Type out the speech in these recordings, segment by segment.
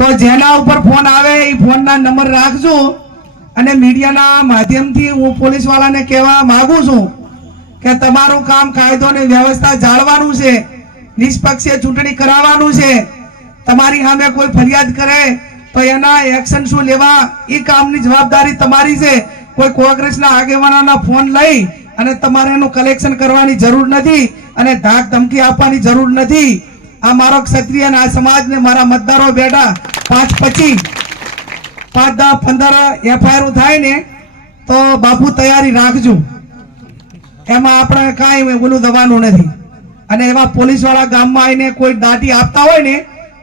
તો જેના ઉપર ફોન આવે એ ફોનના નંબર રાખજો અને મીડિયાના માધ્યમથી હું પોલીસ વાળાને કહેવા માંગુ છું કે તમારું કામ કાયદો અને વ્યવસ્થા જાળવાનું છે, નિષ્પક્ષે ચૂંટણી કરાવવાનું છે। તમારી સામે કોઈ ફરિયાદ કરે તો એના એક્શન શું લેવા એ કામની જવાબદારી તમારી છે। કોઈ કોંગ્રેસના આગેવાનોના ફોન લઈ અને તમારે એનું કલેક્શન કરવાની જરૂર નથી અને ધાક ધમકી આપવાની જરૂર નથી। આ મારો ક્ષત્રિય અને આ સમાજને મારા મતદારો બેઠા 5-25 5-10-15 એફઆઈઆર થાય ને તો બાપુ તૈયારી રાખજો, એમાં આપણે કાંઈ ઓલું દવાનું નથી। અને એવા પોલીસ વાળા ગામમાં આવીને કોઈ દાટી આપતા હોય ને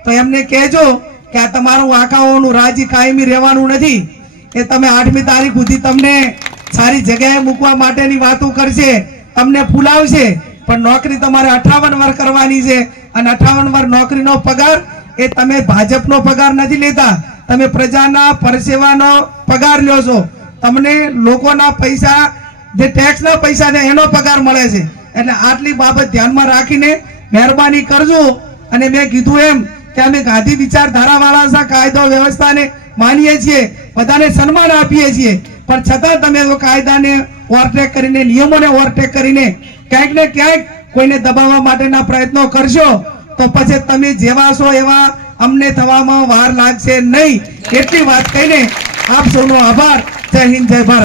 તો એમને કહેજો કે આ તમારું આકાઓનું રાજી કાયમી રહેવાનું નથી, એ તમે 8મી તારીખ સુધી તમને સારી જગ્યાએ મૂકવા માટેની વાતો કરશે, તમને ફૂલાવશે, પણ નોકરી તમારે 58 વર્ષ કરવાની છે અને 58 વર્ષ નોકરીનો પગાર એ તમે ભાજપનો પગાર નથી લેતા, તમે પ્રજાના પરસેવાનો પગાર લ્યો છો। તમને લોકોના પૈસા જે ટેક્સના પૈસા છે એનો પગાર મળે છે। એટલે આટલી બાબત ધ્યાનમાં રાખીને મહેરબાની કરજો। અને મેં કીધું એમ કે અમે ગાંધી વિચારધારા વાળા કાયદો વ્યવસ્થાને માનીએ છીએ, બધાને સન્માન આપીએ છીએ, પણ છતાં તમે કાયદાને ઓવરટેક કરીને, નિયમોને ઓવરટેક કરીને ક્યાંક ને ક્યાંક કોઈને દબાવવા માટેના પ્રયત્નો કરશો તો પછી તમે જેવા છો એવા અમને થવામાં વાર લાગશે નહીં। એટલી વાત કહીને આપ સૌનો આભાર। જય હિન્દ, જય ભારત।